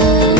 love.